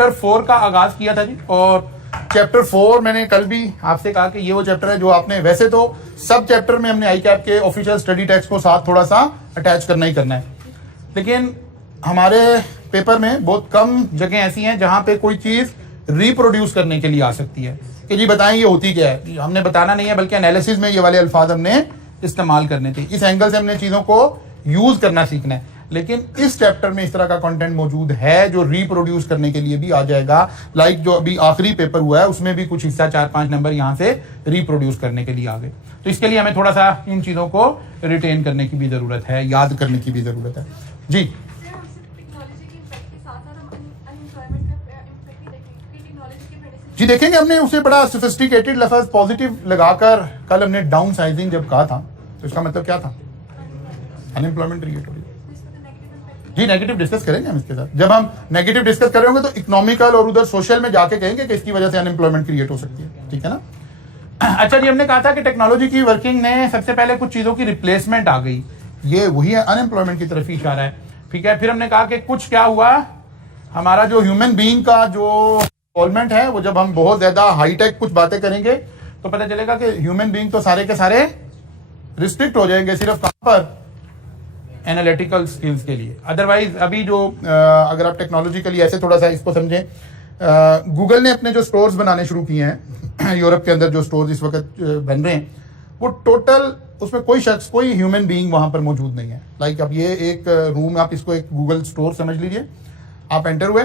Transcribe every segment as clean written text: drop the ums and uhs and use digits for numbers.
Chapter 4 का आगाज किया था जी। और चैप्टर 4 मैंने कल भी आपसे कहा कि ये वो चैप्टर है जो आपने, वैसे तो सब चैप्टर में हमने ICAP के ऑफिशियल स्टडी टेक्स्ट को साथ थोड़ा सा अटैच करना ही करना है, लेकिन हमारे पेपर में बहुत कम जगह ऐसी हैं जहां पे कोई चीज रिप्रोड्यूस करने के लिए आ सकती है कि जी बताएं ये होती क्या है। हमने बताना नहीं है, बल्कि एनालिसिस में ये वाले अल्फाज हमने इस्तेमाल करने थे। इस एंगल से हमने चीजों को यूज करना सीखना है। लेकिन इस चैप्टर में इस तरह का कंटेंट मौजूद है जो रिप्रोड्यूस करने के लिए भी आ जाएगा। लाइक जो अभी आखिरी पेपर हुआ है उसमें भी कुछ हिस्सा 4-5 नंबर यहां से रिप्रोड्यूस करने के लिए आ गए। तो इसके लिए हमें थोड़ा सा इन चीजों को रिटेन करने की भी जरूरत है, याद करने की भी जरूरत है जी। जी देखेंगे, हमने उसे बड़ा सोफिस्टिकेटेड लफ्ज पॉजिटिव लगाकर, कल हमने डाउन साइजिंग जब कहा था तो इसका मतलब क्या था? अनएम्प्लॉयमेंट क्रिएट हो रही है जी। नेगेटिव डिस्कस करेंगे हम इसके साथ। जब हम नेगेटिव डिस्कस करेंगे तो इकोनॉमिकल और उधर सोशल में जाके कहेंगे कि इसकी वजह से अनएम्प्लॉयमेंट क्रिएट हो सकती है, ठीक है ना। अच्छा जी, हमने कहा था कि टेक्नोलॉजी की वर्किंग ने सबसे पहले कुछ चीजों की रिप्लेसमेंट आ गई, ये वही अनएम्प्लॉयमेंट की तरफ ही इशारा है, ठीक है। फिर हमने कहा कि कुछ क्या हुआ, हमारा जो ह्यूमन बीइंग का जो इन्वॉल्वमेंट है वो, जब हम बहुत ज्यादा हाईटेक कुछ बातें करेंगे तो पता चलेगा कि ह्यूमन बीइंग तो सारे के सारे रिस्ट्रिक्ट हो जाएंगे सिर्फ कहां पर? एनालिटिकल स्किल्स के लिए। अदरवाइज अभी जो अगर आप टेक्नोलॉजिकली ऐसे थोड़ा सा इसको समझें, गूगल ने अपने जो स्टोर्स बनाने शुरू किए हैं यूरोप के अंदर, जो स्टोर्स इस वक्त बन रहे हैं वो टोटल, उसमें कोई शख्स, कोई ह्यूमन बीइंग वहां पर मौजूद नहीं है। लाइक अब ये एक रूम, आप इसको एक गूगल स्टोर समझ लीजिए। आप एंटर हुए,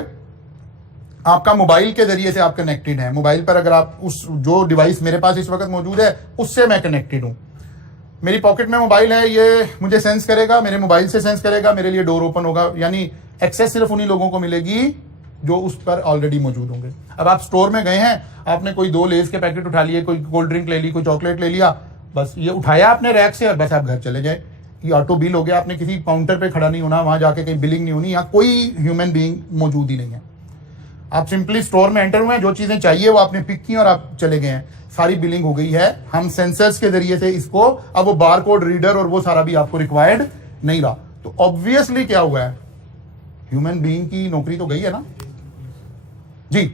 आपका मोबाइल के जरिए से आप कनेक्टेड हैं। मोबाइल पर अगर आप उस जो डिवाइस मेरे पास इस वक्त मौजूद है उससे मैं कनेक्टेड हूं। मेरी पॉकेट में मोबाइल है, ये मुझे सेंस करेगा, मेरे मोबाइल से सेंस करेगा, मेरे लिए डोर ओपन होगा। यानी एक्सेस सिर्फ उन्हीं लोगों को मिलेगी जो उस पर ऑलरेडी मौजूद होंगे। अब आप स्टोर में गए हैं, आपने कोई 2 लेज के पैकेट उठा लिए, कोई कोल्ड ड्रिंक ले ली, कोई चॉकलेट ले लिया, बस ये उठाया आपने रैक से और बस आप घर चले जाए। ये ऑटो बिल हो गया, आपने किसी काउंटर पे खड़ा नहीं होना, वहां जाके कहीं बिलिंग नहीं होनी, यहाँ कोई ह्यूमन बीइंग मौजूद ही नहीं है। आप सिंपली स्टोर में एंटर हुए हैं, जो चीजें चाहिए वो आपने पिक की और आप चले गए हैं, सारी बिलिंग हो गई है। हम सेंसर्स के जरिए से इसको, अब वो बारकोड रीडर और वो सारा भी आपको रिक्वायर्ड नहीं रहा। तो ऑब्वियसली क्या हुआ है, ह्यूमन बीइंग की नौकरी तो गई है ना जी।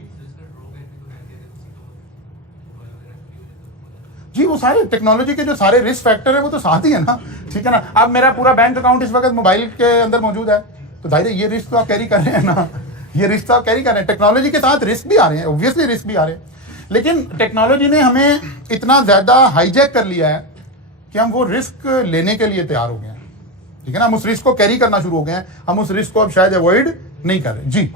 वो सारे टेक्नोलॉजी के जो सारे रिस्क फैक्टर है वो तो साथ ही है ना, ठीक है ना। अब मेरा पूरा बैंक अकाउंट इस वक्त मोबाइल के अंदर मौजूद है, तो जाहिर है ये रिस्क तो आप कैरी कर रहे हैं ना, ये रिस्क तो आप कैरी कर रहे हैं। टेक्नोलॉजी के साथ रिस्क भी आ रहे हैं, ऑब्वियसली रिस्क भी आ रहे हैं, लेकिन टेक्नोलॉजी ने हमें इतना ज्यादा हाईजैक कर लिया है कि हम वो रिस्क लेने के लिए तैयार हो गए हैं, ठीक है ना। हम उस रिस्क को कैरी करना शुरू हो गए हैं, हम उस रिस्क को अब शायद अवॉइड नहीं कर रहे जी।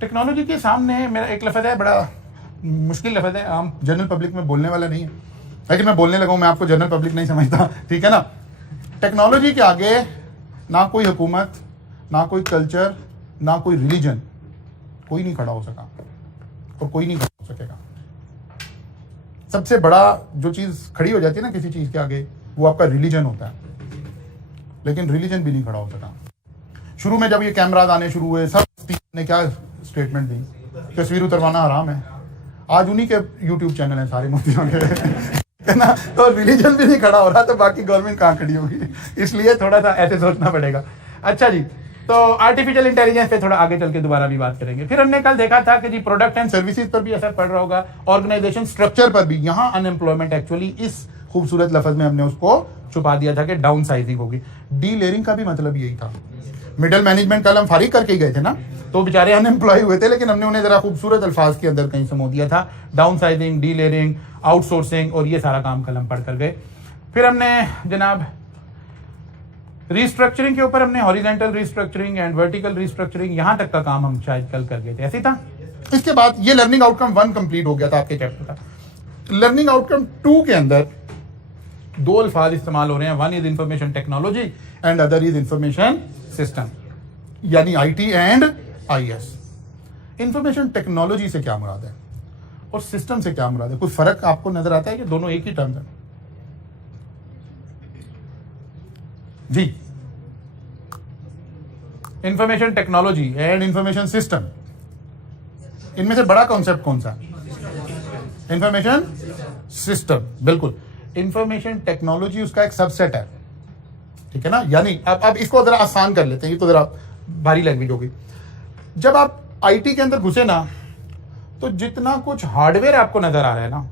टेक्नोलॉजी के सामने मेरा एक लफ्ज है, बड़ा मुश्किल लफ्ज है, आम जनरल पब्लिक में बोलने वाला नहीं है, लेकिन मैं बोलने लगा हूं, मैं आपको जनरल पब्लिक नहीं समझता, ठीक है ना। टेक्नोलॉजी के आगे ना कोई हुकूमत, ना कोई कल्चर, ना कोई रिलीजन, कोई नहीं खड़ा हो सका और कोई नहीं खड़ा हो सकेगा। सबसे बड़ा जो चीज खड़ी हो जाती है ना किसी चीज के आगे, वो आपका रिलीजन होता है, लेकिन रिलीजन भी नहीं खड़ा हो सका। शुरू में जब ये कैमराज आने शुरू हुए, सब ने क्या स्टेटमेंट दी, तस्वीर उतरवाना हराम है। आज उन्हीं के यूट्यूब चैनल हैं सारे मुफ्तियों के, है ना। तो रिलीजन भी नहीं खड़ा हो रहा तो बाकी गवर्नमेंट कहाँ खड़ी होगी, इसलिए थोड़ा सा ऐसे सोचना पड़ेगा। अच्छा जी, तो आर्टिफिशियल इंटेलिजेंस पे थोड़ा आगे चल के दोबारा भी बात करेंगे। फिर हमने कल देखा था कि जी प्रोडक्ट एंड सर्विसेज पर भी असर पड़ रहा होगा, ऑर्गेनाइजेशन स्ट्रक्चर पर भी। यहाँ अनएम्प्लॉयमेंट एक्चुअली इस खूबसूरत लफ्ज में हमने उसको छुपा दिया था कि डाउन साइजिंग होगी। डी लेयरिंग का भी मतलब यही था। मिडिल मैनेजमेंट कल हम फारिग करके गए थे ना, तो बेचारे अनएम्प्लॉय हुए थे, लेकिन हमने उन्हें जरा खूबसूरत अल्फाज के अंदर कहीं समो दिया था। Down sizing, D layering, outsourcing और ये सारा काम कल हम पढ़ कर गए। फिर हमने जनाब रिस्ट्रक्चरिंग के ऊपर हमने horizontal restructuring and vertical restructuring, यहां तक का काम हम शायद कल कर गए थे, ऐसे था। इसके बाद ये लर्निंग आउटकम 1 कंप्लीट हो गया था आपके चैप्टर का। लर्निंग आउटकम 2 के अंदर 2 अल्फाज इस्तेमाल हो रहे हैं, one is information technology and other is information system, यानी IT and IS। Information technology से क्या मुराद है और सिस्टम से क्या मुराद है? कोई फर्क आपको नजर आता है कि दोनों एक ही टर्म है? जी, information technology and information system, इनमें से बड़ा कॉन्सेप्ट कौन सा? इंफॉर्मेशन सिस्टम, बिल्कुल। इंफॉर्मेशन टेक्नोलॉजी उसका एक सबसेट है, ठीक है ना। यानी अब इसको जरा आसान कर लेते हैं, ये तो जरा भारी लैंग्वेज होगी। जब आप आईटी के अंदर घुसे ना, तो जितना कुछ हार्डवेयर आपको नजर आ रहा है ना,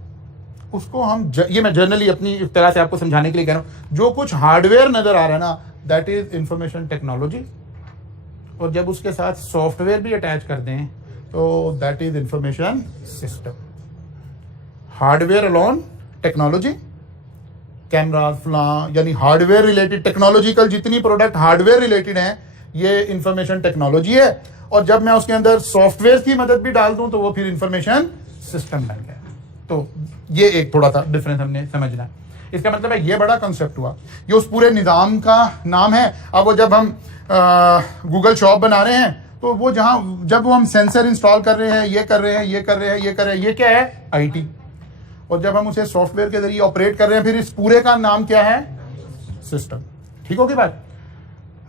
उसको हम ये मैं जर्नली अपनी इस तरह से आपको समझाने के लिए कह रहा हूं, जो कुछ हार्डवेयर नजर आ रहा है ना, दैट इज इंफॉर्मेशन टेक्नोलॉजी। और जब उसके साथ सॉफ्टवेयर भी अटैच कर दें तो that is information system. Hardware alone technology, camera फला, यानी हार्डवेयर रिलेटेड टेक्नोलॉजिकल जितनी प्रोडक्ट हार्डवेयर रिलेटेड हैं, ये इंफॉर्मेशन टेक्नोलॉजी है। और जब मैं उसके अंदर सॉफ्टवेयर की मदद भी डाल दूं तो वो फिर इंफॉर्मेशन सिस्टम बन गया। तो ये एक थोड़ा सा डिफरेंस हमने समझना है। इसका मतलब है ये बड़ा कंसेप्ट हुआ, ये उस पूरे निजाम का नाम है। अब वो जब हम गूगल शॉप बना रहे हैं, तो वो जब वो हम सेंसर इंस्टॉल कर रहे हैं, ये कर रहे हैं, ये कर रहे हैं, ये कर रहे हैं, ये क्या है? आईटी। और जब हम उसे सॉफ्टवेयर के जरिए ऑपरेट कर रहे हैं, फिर इस पूरे का नाम क्या है? सिस्टम। ठीक होगी बात?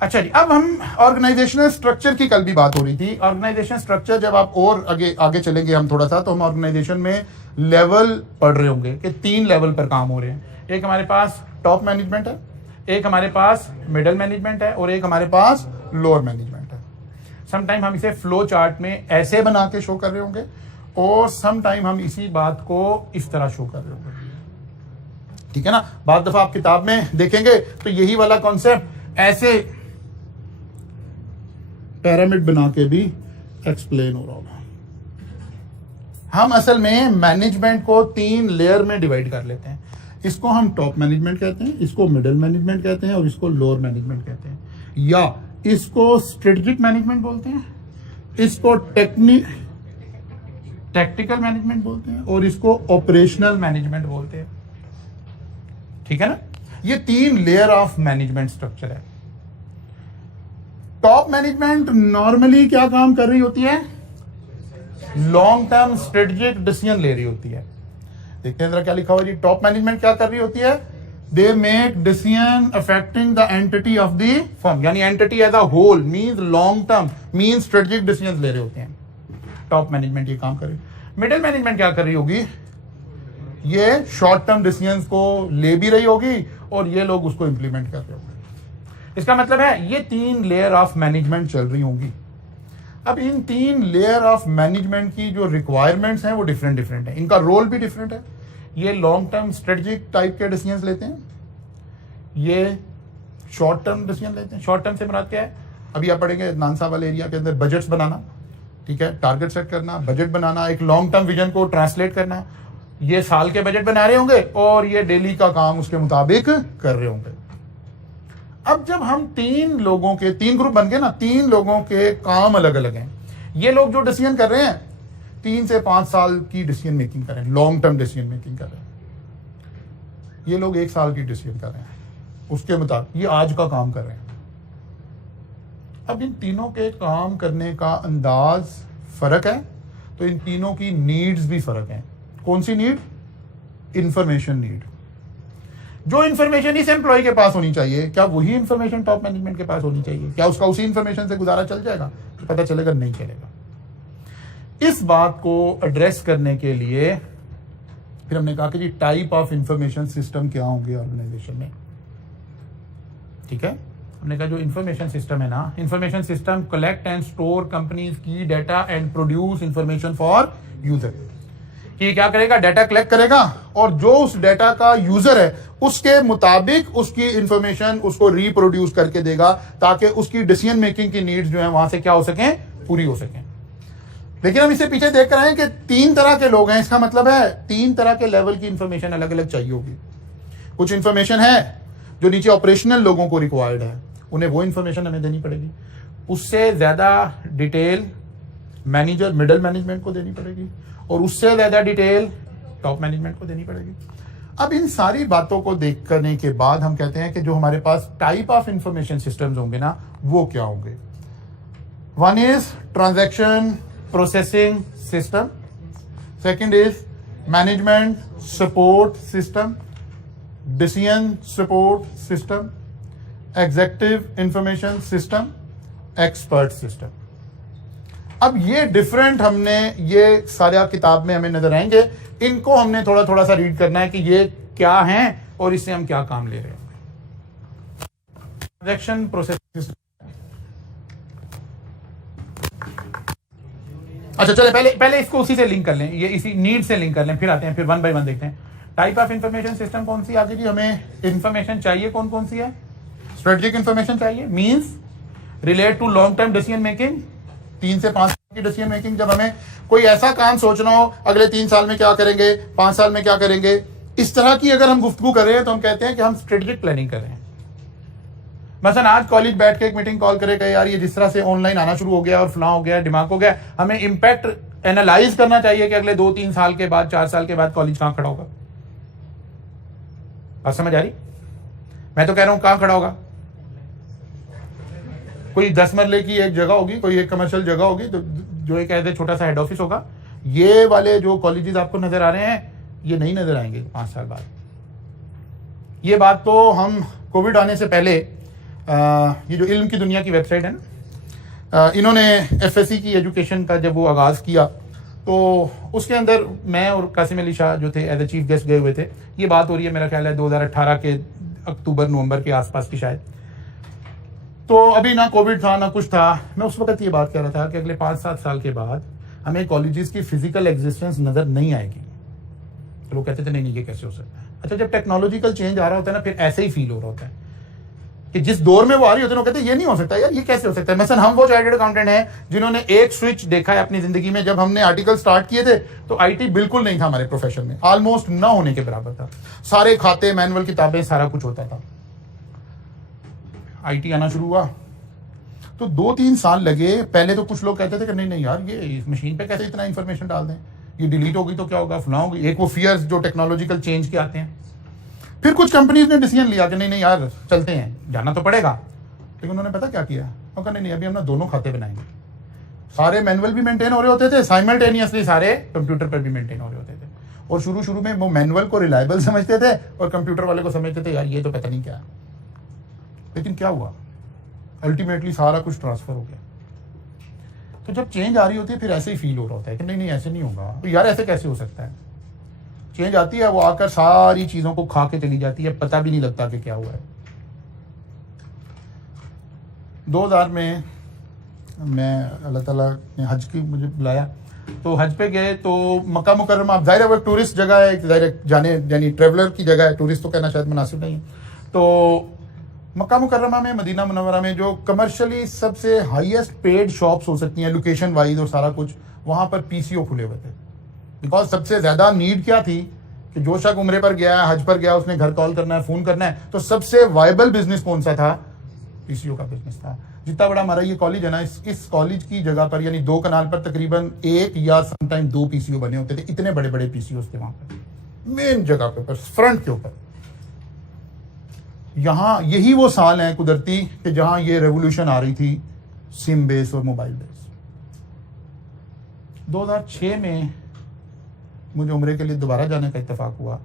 अच्छा जी, अब हम ऑर्गेनाइजेशनल स्ट्रक्चर की कल भी बात हो रही थी। ऑर्गेनाइजेशन स्ट्रक्चर जब आप और आगे चलेंगे हम थोड़ा सा, तो हम ऑर्गेनाइजेशन में लेवल पढ़ रहे होंगे कि 3 लेवल पर काम हो रहे हैं। एक हमारे पास टॉप मैनेजमेंट है, एक हमारे पास मिडिल मैनेजमेंट है, और एक हमारे पास लोअर मैनेजमेंट है। समटाइम हम इसे फ्लो चार्ट में ऐसे बना के शो कर रहे होंगे, और समटाइम हम इसी बात को इस तरह शो कर रहे होंगे। ठीक है ना? बाद दफा आप किताब में देखेंगे तो यही वाला कॉन्सेप्ट ऐसे पिरामिड बना के भी एक्सप्लेन हो रहा होगा। हम असल में मैनेजमेंट को 3 लेयर में डिवाइड कर लेते हैं। इसको हम टॉप मैनेजमेंट कहते हैं, इसको मिडिल मैनेजमेंट कहते हैं, और इसको लोअर मैनेजमेंट कहते हैं, या इसको स्ट्रेटेजिक मैनेजमेंट बोलते हैं, इसको टैक्टिकल मैनेजमेंट बोलते हैं, और इसको ऑपरेशनल मैनेजमेंट बोलते हैं। ठीक है ना? ये 3 लेयर ऑफ मैनेजमेंट स्ट्रक्चर है। टॉप मैनेजमेंट नॉर्मली क्या काम कर रही होती है? लॉन्ग टर्म स्ट्रेटेजिक डिसीजन ले रही होती है। देखते हैं जरा क्या लिखा हुआ जी। टॉप मैनेजमेंट क्या कर रही होती है? They make decision affecting the entity of the firm, यानी entity as a whole, means long term, means strategic decision ले रहे होते हैं। टॉप मैनेजमेंट ये काम कर रही है। मिडिल मैनेजमेंट क्या कर रही होगी? ये शॉर्ट टर्म डिसीजंस को ले भी रही होगी, और ये लोग उसको इंप्लीमेंट कर रहे होंगे। इसका मतलब है ये 3 लेयर ऑफ मैनेजमेंट चल रही होंगी। अब इन 3 लेयर ऑफ मैनेजमेंट की जो रिक्वायरमेंट्स हैं वो डिफरेंट है, इनका रोल भी डिफरेंट है। ये लॉन्ग टर्म स्ट्रेटेजिक टाइप के डिसीजंस लेते हैं, ये शॉर्ट टर्म डिसीजन लेते हैं। शॉर्ट टर्म से मुराद क्या है? अभी आप पढ़ेंगे नानसा वाले एरिया के अंदर बजट्स बनाना, ठीक है, टारगेट सेट करना, बजट बनाना, एक लॉन्ग टर्म विजन को ट्रांसलेट करना। ये साल के बजट बना रहे होंगे और ये डेली का काम उसके मुताबिक कर रहे होंगे। अब जब हम 3 लोगों के 3 ग्रुप बन गए ना, 3 लोगों के काम अलग अलग हैं। ये लोग जो डिसीजन कर रहे हैं 3 से 5 साल की डिसीजन मेकिंग कर रहे हैं, लॉन्ग टर्म डिसीजन मेकिंग कर रहे हैं। ये लोग 1 साल की डिसीजन कर रहे हैं, उसके मुताबिक ये आज का काम कर रहे हैं। अब इन तीनों के काम करने का अंदाज फर्क है, तो इन तीनों की नीड्स भी फर्क है। कौन सी नीड? Information need. जो इंफॉर्मेशन इस एम्प्लॉय के पास होनी चाहिए, क्या वही इंफॉर्मेशन टॉप मैनेजमेंट के पास होनी चाहिए? क्या उसका उसी इंफॉर्मेशन से गुजारा चल जाएगा? तो पता चलेगा नहीं चलेगा। इस बात को एड्रेस करने के लिए फिर हमने कहा कि जी टाइप ऑफ इंफॉर्मेशन सिस्टम क्या होंगे ऑर्गेनाइजेशन में। ठीक है, हमने कहा जो इंफॉर्मेशन सिस्टम है ना, information system collect and store companies की data and produce information for user. कि क्या करेगा? डाटा कलेक्ट करेगा, और जो उस डाटा का यूजर है उसके मुताबिक उसकी इंफॉर्मेशन उसको रिप्रोड्यूस करके देगा, ताकि उसकी डिसीजन मेकिंग की नीड्स जो है वहां से क्या हो सके? पूरी हो सके। लेकिन हम इसे पीछे देख कर आए कि 3 तरह के लोग हैं। इसका मतलब है 3 तरह के लेवल की इंफॉर्मेशन अलग अलग चाहिए होगी। कुछ इंफॉर्मेशन है जो नीचे ऑपरेशनल लोगों को रिक्वायर्ड है, उन्हें वो इंफॉर्मेशन हमें देनी पड़ेगी। उससे ज्यादा डिटेल मैनेजर मिडिल मैनेजमेंट को देनी पड़ेगी, और उससे ज्यादा डिटेल टॉप मैनेजमेंट को देनी पड़ेगी। अब इन सारी बातों को देख करने के बाद हम कहते हैं कि जो हमारे पास टाइप ऑफ इंफॉर्मेशन सिस्टम्स होंगे ना, वो क्या होंगे? One is transaction processing system, second is management support system, decision support system, executive information system, expert system. अब ये डिफरेंट हमने ये सारा किताब में हमें नजर आएंगे, इनको हमने थोड़ा थोड़ा सा रीड करना है कि ये क्या हैं और इससे हम क्या काम ले रहे हैं। ट्रांजैक्शन प्रोसेसिंग सिस्टम, अच्छा चले पहले इसको उसी से लिंक कर लें, ये इसी नीड से लिंक कर लें, फिर आते हैं, फिर वन बाय वन देखते हैं। टाइप ऑफ इंफॉर्मेशन सिस्टम कौन सी आगे जी, हमें इंफॉर्मेशन चाहिए कौन कौन सी है? स्ट्रेटेजिक इंफॉर्मेशन चाहिए, means relate to long term decision making, 3 से 5 साल की डिसीजन मेकिंग। जब हमें कोई ऐसा काम सोचना हो, अगले 3 साल में क्या करेंगे, 5 साल में क्या करेंगे, इस तरह की अगर हम गुफ्तगू कर रहे हैं तो हम कहते हैं कि हम स्ट्रेटेजिक प्लानिंग कर रहे हैं। मसलन आज कॉलेज बैठ के एक मीटिंग कॉल करे कि यार ये जिस तरह से ऑनलाइन आना शुरू हो गया और फलां हो गया, दिमाग हो गया, हमें इंपैक्ट एनालाइज करना चाहिए कि अगले 2-3 साल के बाद, 4 साल के बाद कॉलेज कहां खड़ा होगा। बात समझ आ रही? मैं तो कह रहा हूं कहां खड़ा होगा। कोई 10 मरले की एक जगह होगी, कोई एक कमर्शियल जगह होगी, तो जो एक ऐसे छोटा सा हेड ऑफिस होगा। ये वाले जो कॉलेजेस आपको नजर आ रहे हैं, ये नहीं नजर आएंगे 5 साल बाद। ये बात तो हम कोविड आने से पहले ये जो इल्म की दुनिया की वेबसाइट है ना, इन्होंने एफएससी की एजुकेशन का जब वो आगाज़ किया तो उसके अंदर मैं और कासिम अली शाह जो थे एज ए चीफ गेस्ट गए हुए थे। ये बात हो रही है मेरा ख्याल है 2018 के अक्टूबर नवंबर के आसपास की शायद। तो अभी ना कोविड था ना कुछ था। मैं उस वक्त ये बात कह रहा था कि अगले 5-7 साल के बाद हमें कॉलेजेस की फिजिकल एग्जिस्टेंस नजर नहीं आएगी। तो लोग कहते थे नहीं ये कैसे हो सकता है। अच्छा, जब टेक्नोलॉजिकल चेंज आ रहा होता है ना, फिर ऐसे ही फील हो रहा होता है कि जिस दौर में वो आ रही होती है, कहते हैं ये नहीं हो सकता यार, ये कैसे हो सकता है। मसलन हम वो चार्टर्ड अकाउंटेंट हैं जिन्होंने एक स्विच देखा है अपनी जिंदगी में। जब हमने आर्टिकल स्टार्ट किए थे तो आईटी बिल्कुल नहीं था हमारे प्रोफेशन में, ऑलमोस्ट ना होने के बराबर था। सारे खाते, मैनुअल, किताबें, सारा कुछ होता था। आईटी आना शुरू हुआ तो 2-3 साल लगे। पहले तो कुछ लोग कहते थे कि नहीं यार, ये इस मशीन पे कैसे इतना इंफॉर्मेशन डाल दें, ये डिलीट होगी तो क्या होगा, फलां होगी। एक वो फियर्स जो टेक्नोलॉजिकल चेंज के आते हैं। फिर कुछ कंपनीज ने डिसीजन लिया कि नहीं यार चलते हैं, जाना तो पड़ेगा। लेकिन उन्होंने पता क्या किया, उन्होंने कहा नहीं अभी हम ना दोनों खाते बनाएंगे। सारे मैनुअल भी मेंटेन हो रहे होते थे, साइमल्टेनियसली सारे कंप्यूटर पर भी मेंटेन हो रहे होते थे। और शुरू में वो मैनुअल को रिलायबल समझते थे और कंप्यूटर वाले को समझते थे यार ये तो पता नहीं क्या। लेकिन क्या हुआ, अल्टीमेटली सारा कुछ ट्रांसफर हो गया। तो जब चेंज आ रही होती है फिर ऐसे ही फील हो रहा होता है कि नहीं ऐसे नहीं होगा, तो यार ऐसे कैसे हो सकता है। चेंज आती है, वो आकर सारी चीजों को खा के चली जाती है, पता भी नहीं लगता कि क्या हुआ है। 2000 में मैं अल्लाह ताला ने हज की मुझे बुलाया, तो हज पे गए तो मक्का मुकर्रमा, अब जाहिर है वो एक टूरिस्ट जगह है, जाहिर जाने यानी ट्रेवलर की जगह है, टूरिस्ट तो कहना शायद मुनासिब नहीं है। तो मक्का मुकर्रमा में, मदीना मुनव्वरा में जो कमर्शियली सबसे हाईएस्ट पेड शॉप्स हो सकती हैं लोकेशन वाइज और सारा कुछ, वहां पर पीसीओ खुले हुए थे। बिकॉज सबसे ज्यादा नीड क्या थी कि जो शख्स उम्रे पर गया है, हज पर गया, उसने घर कॉल करना है, फोन करना है, तो सबसे वायबल बिजनेस कौन सा था? पीसीओ का बिजनेस था। जितना बड़ा हमारा ये कॉलेज है ना, इस कॉलेज की जगह पर यानी 2 कनाल पर तकरीबन 1 या समटाइम 2 पीसीओ बने होते थे। इतने बड़े बड़े पीसीओ थे वहां पर, मेन जगह के ऊपर, फ्रंट के ऊपर। यहां यही वो साल है कुदरती कि जहां ये रेवोल्यूशन आ रही थी सिम बेस और मोबाइल बेस। 2006 में मुझे उम्रे के लिए दोबारा जाने का इत्तेफाक हुआ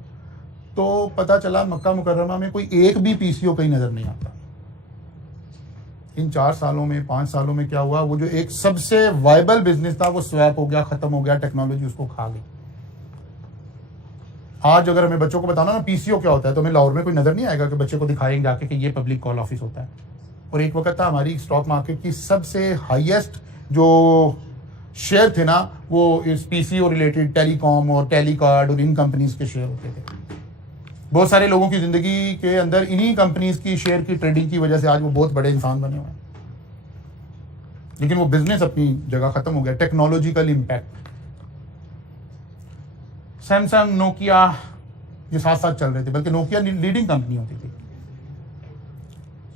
तो पता चला मक्का मुकर्रमा में कोई एक भी पीसीओ कहीं नजर नहीं आता। इन 4 सालों में, 5 सालों में क्या हुआ, वो जो एक सबसे वायबल बिजनेस था वो स्वैप हो गया, खत्म हो गया, टेक्नोलॉजी उसको खा गई। आज अगर हमें बच्चों को बताना ना पीसीओ क्या होता है, तो हमें लाहौर में कोई नजर नहीं आएगा कि बच्चे को दिखाएंगे जाके कि ये पब्लिक कॉल ऑफिस होता है। और एक वक्त था हमारी स्टॉक मार्केट की सबसे हाईएस्ट जो शेयर थे ना, वो इस पीसीओ रिलेटेड टेलीकॉम और टेलीकार्ड और इन कंपनीज के शेयर होते थे। बहुत सारे लोगों की जिंदगी के अंदर इन्हीं कंपनीज की शेयर की ट्रेडिंग की वजह से आज वो बहुत बड़े इंसान बने हुए हैं। लेकिन वो बिजनेस अपनी जगह खत्म हो गया। टेक्नोलॉजिकल इंपैक्ट, सैमसंग, नोकिया ये साथ साथ चल रहे थे, बल्कि नोकिया लीडिंग कंपनी होती थी।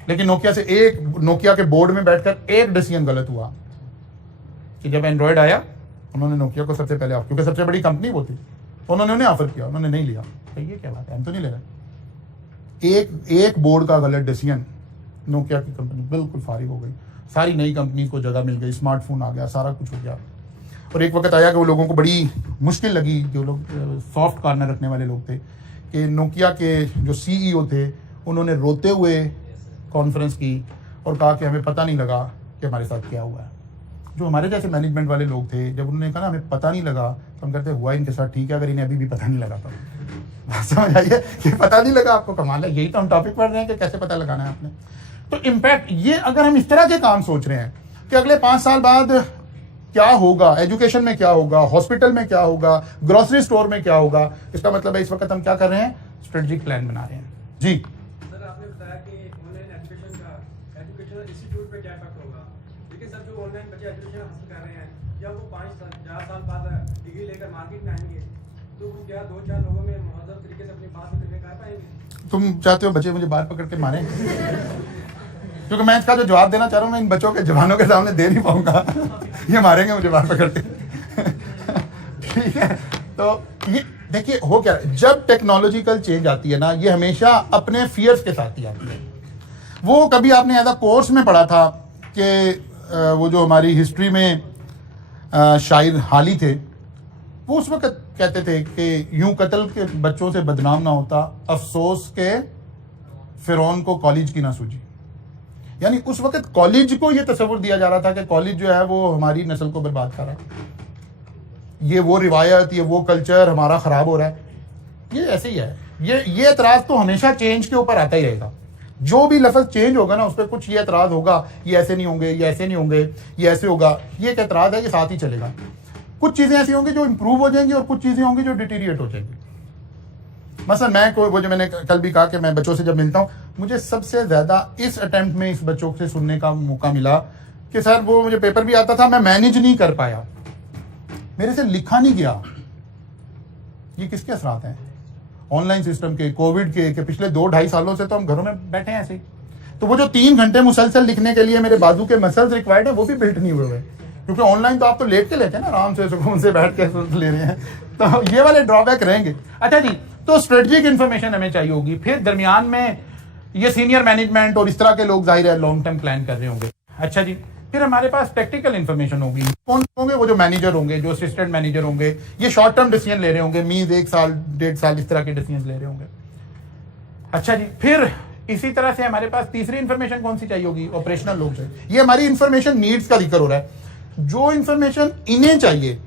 लेकिन नोकिया के बोर्ड में बैठकर एक डिसीजन गलत हुआ कि जब एंड्रॉयड आया उन्होंने नोकिया को सबसे पहले, क्योंकि सबसे बड़ी कंपनी वो थी, उन्होंने उन्हें ऑफर किया, उन्होंने नहीं लिया। तो ये क्या बात है, हम तो नहीं ले रहे। एक बोर्ड का गलत डिसीजन, नोकिया की कंपनी बिल्कुल फारिग हो गई। सारी नई कंपनी को जगह मिल गई, स्मार्टफोन आ गया, सारा कुछ हो गया। और एक वक्त आया कि वो लोगों को बड़ी मुश्किल लगी, जो लोग सॉफ्ट कॉर्नर रखने वाले लोग थे, कि नोकिया के जो सीईओ थे उन्होंने रोते हुए कॉन्फ्रेंस की और कहा कि हमें पता नहीं लगा कि हमारे साथ क्या हुआ है। जो हमारे जैसे मैनेजमेंट वाले लोग थे, जब उन्होंने कहा ना हमें पता नहीं लगा, तो हम कहते हुआ इनके साथ ठीक है, अगर इन्हें अभी भी पता नहीं लगा तो समझ आइए कि पता नहीं लगा आपको, कमाल है। यही तो हम टॉपिक पढ़ रहे हैं कि कैसे पता लगाना है आपने। तो इम्पैक्ट ये, अगर हम इस तरह के काम सोच रहे हैं कि अगले 5 साल बाद क्या होगा, एजुकेशन में क्या होगा, हॉस्पिटल में क्या होगा, ग्रोसरी स्टोर में क्या होगा। इसका मतलब है इस वक्त हम क्या कर रहे हैं, स्ट्रेटेजिक प्लान बना रहे हैं। जी सर, आपने बताया कि ऑनलाइन एजुकेशन का एजुकेशनल इंस्टीट्यूट पे क्या इफेक्ट होगा, लेकिन सर जो ऑनलाइन बच्चे एजुकेशन हासिल कर रहे हैं, जब वो 4 साल बाद डिग्री लेकर मार्केट में आएंगे तो वो क्या 2-4 लोगों में मुहज़्ज़ब तरीके से अपनी बात करके कर पाएंगे? तुम चाहते हो बच्चे मुझे बाहर पकड़ के मारें? क्योंकि मैं इसका जो जवाब देना चाह रहा हूँ मैं इन बच्चों के जवानों के सामने दे नहीं पाऊंगा। ये मारेंगे मुझे बाहर पकड़ के। ठीक है, तो ये देखिए हो क्या, जब टेक्नोलॉजिकल चेंज आती है ना, ये हमेशा अपने फियर्स के साथ ही आती है। वो कभी आपने एज अ कोर्स में पढ़ा था कि वो जो हमारी हिस्ट्री में शायर हाली थे, वो उस वक्त कहते थे कि यूं कत्ल के बच्चों से बदनाम ना होता, अफसोस के फिरौन को कॉलेज की ना सूझी। यानी उस वक्त कॉलेज को ये तस्वुर दिया जा रहा था कि कॉलेज जो है वो हमारी नस्ल को बर्बाद कर रहा है, ये वो रिवायत, ये वो कल्चर हमारा ख़राब हो रहा है। ये ऐसे ही है। ये एतराज़ तो हमेशा चेंज के ऊपर आता ही रहेगा। जो भी लफ्ज़ चेंज होगा ना उस पर कुछ ये एतराज़ होगा, ये ऐसे नहीं होंगे, ये ऐसे नहीं होंगे, ये ऐसे होगा। ये एक एतराज़ है, ये साथ ही चलेगा। कुछ चीज़ें ऐसी होंगी जो इम्प्रूव हो जाएंगी और कुछ चीज़ें होंगी जो डिटीरिएट हो जाएंगी। मसलन मैं कोई, वो जो मैंने कल भी कहा कि मैं बच्चों से जब मिलता हूँ, मुझे सबसे ज़्यादा इस अटेम्प्ट में इस बच्चों से सुनने का मौका मिला कि सर वो मुझे पेपर भी आता था, मैं मैनेज नहीं कर पाया, मेरे से लिखा नहीं गया। ये किसके असरात हैं? ऑनलाइन सिस्टम के, कोविड के पिछले 2-2.5 सालों से तो हम घरों में बैठे हैं ऐसे ही। तो वो जो 3 घंटे मुसलसल लिखने के लिए मेरे बाजू के मसल्स रिक्वायर्ड है, वो भी बिल्ट नहीं हुए। क्योंकि ऑनलाइन तो आप तो लेट के लेते हैं ना, आराम से सुकून से बैठ के ले रहे हैं। तो ये वाले ड्रॉबैक रहेंगे। अच्छा जी, तो स्ट्रेटेजिक इन्फॉर्मेशन हमें चाहिए होगी। फिर दरमियान में ये सीनियर मैनेजमेंट और इस तरह के लोग जाहिर है लॉन्ग टर्म प्लान कर रहे होंगे। अच्छा जी, फिर हमारे पास प्रैक्टिकल इन्फॉर्मेशन होगी। कौन होंगे? वो जो मैनेजर होंगे, जो असिस्टेंट मैनेजर होंगे, ये शॉर्ट टर्म डिसीजन ले रहे होंगे, मीन्स 1 साल 1.5 साल इस तरह के डिसीजन ले रहे होंगे। अच्छा जी, फिर इसी तरह से हमारे पास तीसरी इन्फॉर्मेशन कौन सी चाहिए होगी? ऑपरेशनल लोग चाहिए। ये हमारी इन्फॉर्मेशन नीड्स का जिक्र हो रहा है। जो इन्फॉर्मेशन इन्हें चाहिए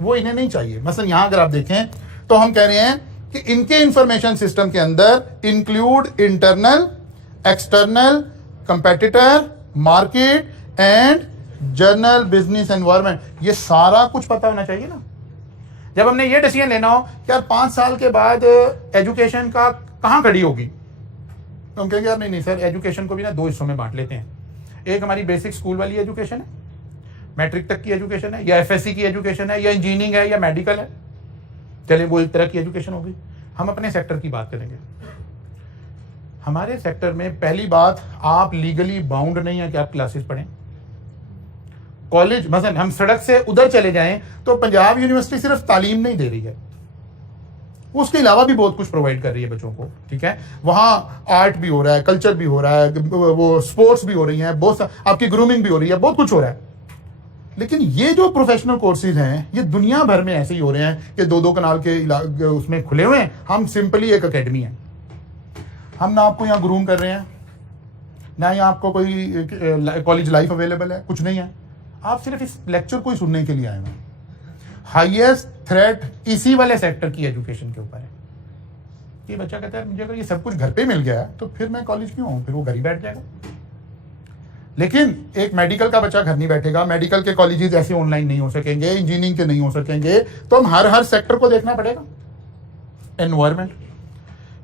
वो इन्हें नहीं चाहिए। मसलन यहां अगर आप देखें तो हम कह रहे हैं कि इनके इंफॉर्मेशन सिस्टम के अंदर include internal, external, competitor, market and general business environment. ये सारा कुछ पता होना चाहिए ना। जब हमने ये डिसीजन लेना हो कि यार 5 साल के बाद एजुकेशन का कहां खड़ी होगी, तो हम कहेंगे यार नहीं सर, एजुकेशन को भी ना 2 हिस्सों में बांट लेते हैं। एक हमारी बेसिक स्कूल वाली एजुकेशन है, मैट्रिक तक की एजुकेशन है, या एफएससी की एजुकेशन है, या इंजीनियरिंग है, या मेडिकल है। चलिए वो एक तरह की एजुकेशन होगी। हम अपने सेक्टर की बात करेंगे। हमारे सेक्टर में पहली बात, आप लीगली बाउंड नहीं है कि आप क्लासेस पढ़ें। कॉलेज मसलन हम सड़क से उधर चले जाएं तो पंजाब यूनिवर्सिटी सिर्फ तालीम नहीं दे रही है, उसके अलावा भी बहुत कुछ प्रोवाइड कर रही है बच्चों को। ठीक है, वहां आर्ट भी हो रहा है, कल्चर भी हो रहा है, वो स्पोर्ट्स भी हो रही हैं, बहुत आपकी ग्रूमिंग भी हो रही है, बहुत कुछ हो रहा है। लेकिन ये जो प्रोफेशनल कोर्सेज हैं ये दुनिया भर में ऐसे ही हो रहे हैं कि 2-2 कनाल के उसमें खुले हुए हैं। हम सिंपली एक एकेडमी है। हम ना आपको यहाँ ग्रूम कर रहे हैं, ना यहाँ आपको कोई कॉलेज लाइफ अवेलेबल है, कुछ नहीं है। आप सिर्फ इस लेक्चर को ही सुनने के लिए आए हैं। हाईएस्ट थ्रेट इसी वाले सेक्टर की एजुकेशन के ऊपर है। ये बच्चा कहता है मुझे अगर ये सब कुछ घर पे मिल गया है तो फिर मैं कॉलेज क्यों आऊँ, फिर वो घर ही बैठ जाएगा। लेकिन एक मेडिकल का बच्चा घर नहीं बैठेगा, मेडिकल के कॉलेजेस ऐसे ऑनलाइन नहीं हो सकेंगे, इंजीनियरिंग के नहीं हो सकेंगे, तो हम हर सेक्टर को देखना पड़ेगा, एनवायरमेंट।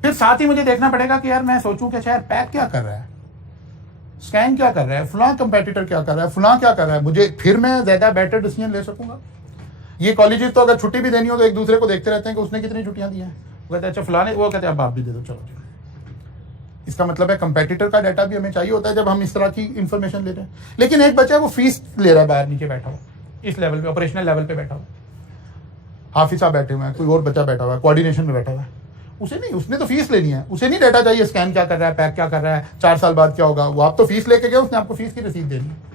फिर साथ ही मुझे देखना पड़ेगा कि यार मैं सोचूं कि शायद पैक क्या कर रहा है, स्कैन क्या कर रहा है, फलां कंपेटिटर क्या कर रहा है, फलां क्या कर रहा है, मुझे फिर मैं ज्यादा बेटर डिसीजन ले सकूंगा। ये कॉलेजेस तो अगर छुट्टी भी देनी हो तो एक दूसरे को देखते रहते हैं कि उसने कितनी छुट्टियां दी हैं। वो कहते हैं अच्छा फलाने, वो कहते हैं अब आप भी दे दो, चलो। इसका मतलब है कंपेटिटर का डाटा भी हमें चाहिए होता है जब हम इस तरह की इंफॉर्मेशन लेते हैं। लेकिन एक बच्चा वो फीस ले रहा है बाहर नीचे बैठा हुआ, इस लेवल पे, ऑपरेशनल लेवल पे बैठा हुआ, हाफिज साहब बैठे हुए हैं, कोई और बच्चा बैठा हुआ है कोऑर्डिनेशन में बैठा हुआ है। उसे नहीं, उसने तो फीस लेनी है, उसे नहीं डाटा चाहिए स्कैन क्या कर रहा है, पैक क्या कर रहा है, 4 साल बाद क्या होगा। वो आप तो फीस लेके गए, उसने आपको फीस की रसीद देनी है।